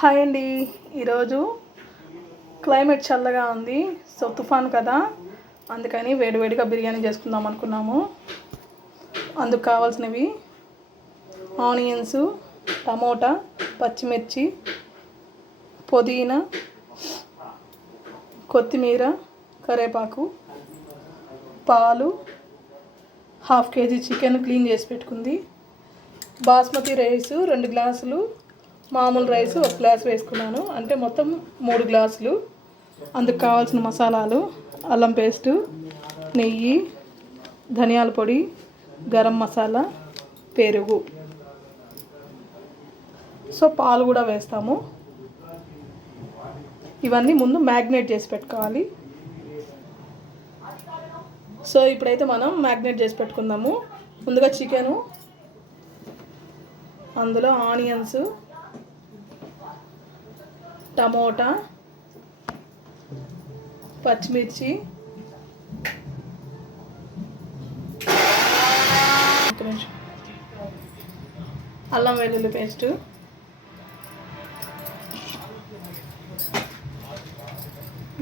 Hi అండి. ఈరోజు climate చల్లగా ఉంది. సో తుఫాన్ కదా, అందుకని వేడివేడిగా బిర్యానీ చేసుకుందాం అనుకున్నాము. అందుకు కావాల్సినవి ఆనియన్స్, టమోటా, పచ్చిమిర్చి, పుదీనా, కొత్తిమీర, కరివేపాకు, పాలు, 1/2 kg చికెన్ క్లీన్ చేసి పెట్టుకుంది, బాస్మతి రైస్ 2 గ్లాసులు, మామూలు రైస్ 1 గ్లాస్ వేసుకున్నాను, అంటే మొత్తం 3 గ్లాసులు. అందుకు కావాల్సిన మసాలాలు అల్లం పేస్టు, నెయ్యి, ధనియాల పొడి, గరం మసాలా, పెరుగు. సో పాలు కూడా వేస్తాము. ఇవన్నీ ముందు మ్యాగ్నేట్ చేసి పెట్టుకోవాలి. సో ఇప్పుడైతే మనం మ్యాగ్నేట్ చేసి పెట్టుకుందాము. ముందుగా చికెను, అందులో ఆనియన్స్, టమోటా, పచ్చిమిర్చి, అల్లం వెల్లుల్లి పేస్టు,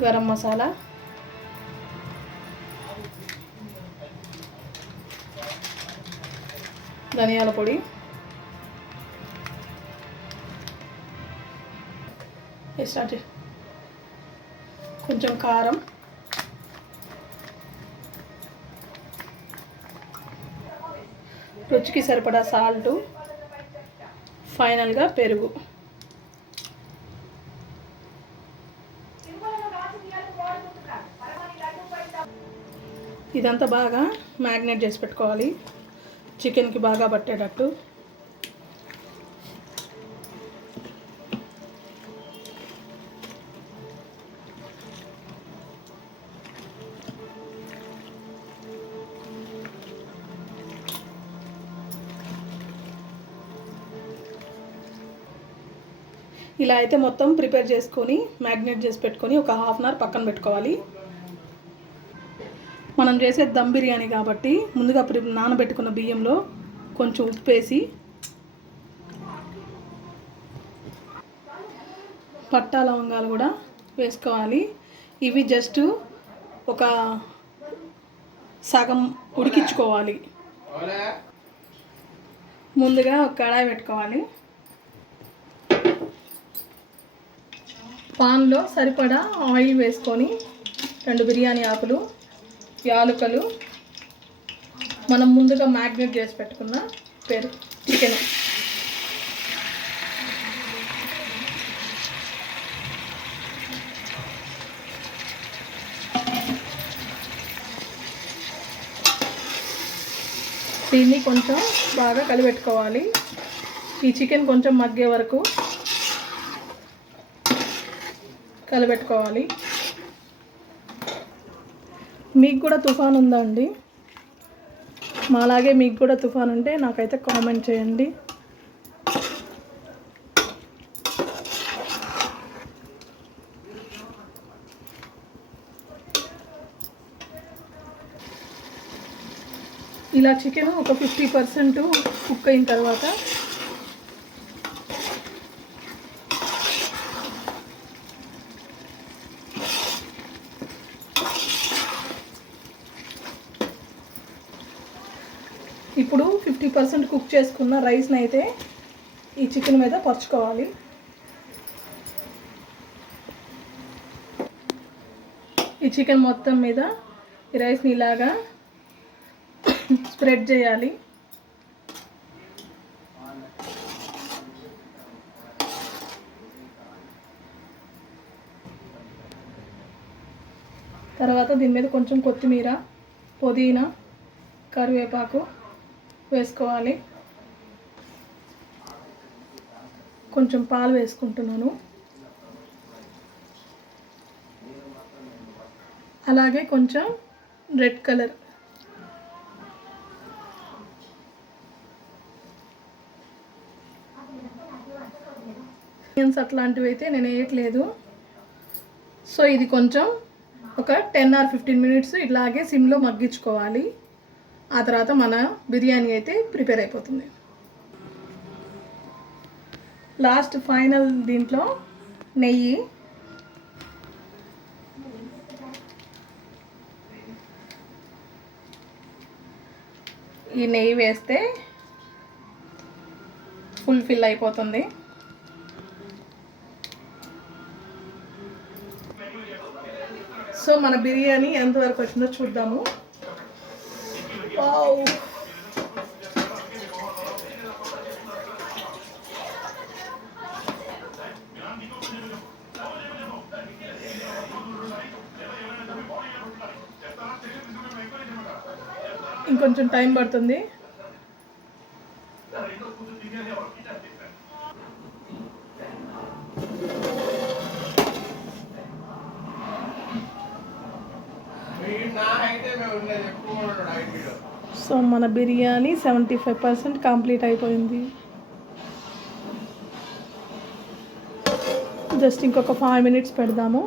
గరం మసాలా, ధనియాల పొడి, కొంచెం కారం, రుచికి సరిపడా సాల్టు, ఫైనల్గా పెరుగు. ఇదంతా బాగా మ్యాగ్నేట్ చేసి పెట్టుకోవాలి, చికెన్కి బాగా పట్టేటట్టు. ఇలా అయితే మొత్తం ప్రిపేర్ చేసుకొని మ్యాగ్నేట్ చేసి పెట్టుకొని ఒక 1/2 అవర్ పక్కన పెట్టుకోవాలి. మనం చేసే దమ్ బిర్యానీ కాబట్టి ముందుగా నానబెట్టుకున్న బియ్యంలో కొంచెం ఉప్పు వేసి, పట్టా లవంగాలు కూడా వేసుకోవాలి. ఇవి జస్ట్ ఒక సగం ఉడికించుకోవాలి. ముందుగా ఒక కడాయి పెట్టుకోవాలి. పాన్లో సరిపడా ఆయిల్ వేసుకొని 2 బిర్యానీ ఆకులు, యాలకులు, మనం ముందుగా మ్యాగ్నేట్ చేసి పెట్టుకున్న చికెన్, దీన్ని కొంచెం బాగా కలిపెట్టుకోవాలి. ఈ చికెన్ కొంచెం మగ్గే వరకు కలిపెట్టుకోవాలి. మీకు కూడా తుఫాన్ ఉందా అండి? మాలాగే మీకు కూడా తుఫాన్ ఉంటే నాకైతే కామెంట్ చేయండి. ఇలా చికెన్ ఒక 50% కుక్ అయిన తర్వాత ఇప్పుడు 50% కుక్ చేసుకున్న రైస్ని అయితే ఈ చికెన్ మీద పరుచుకోవాలి. ఈ చికెన్ మొత్తం మీద ఈ రైస్ని ఇలాగా స్ప్రెడ్ చేయాలి. తర్వాత దీని మీద కొంచెం కొత్తిమీర, పుదీనా, కరివేపాకు వేసుకోవాలి. కొంచెం పాలు వేసుకుంటున్నాను. అలాగే కొంచెం రెడ్ కలర్, ఆనియన్స్ అట్లాంటివి అయితే నేను వేయట్లేదు. సో ఇది కొంచెం ఒక 10 or 15 minutes ఇట్లాగే సిమ్లో మగ్గించుకోవాలి. ఆ తర్వాత మన బిర్యానీ అయితే ప్రిపేర్ అయిపోతుంది. లాస్ట్ ఫైనల్ దీంట్లో నెయ్యి. ఈ నెయ్యి వేస్తే ఫుల్ఫిల్ అయిపోతుంది. సో మన బిర్యానీ ఎంతవరకు వచ్చిందో చూద్దాము. వావ్, ఇంకొంచెం టైం పడుతుంది. సో మన బిర్యానీ 75% కంప్లీట్ అయిపోయింది. జస్ట్ ఇంకొక 5 minutes పెడదాము.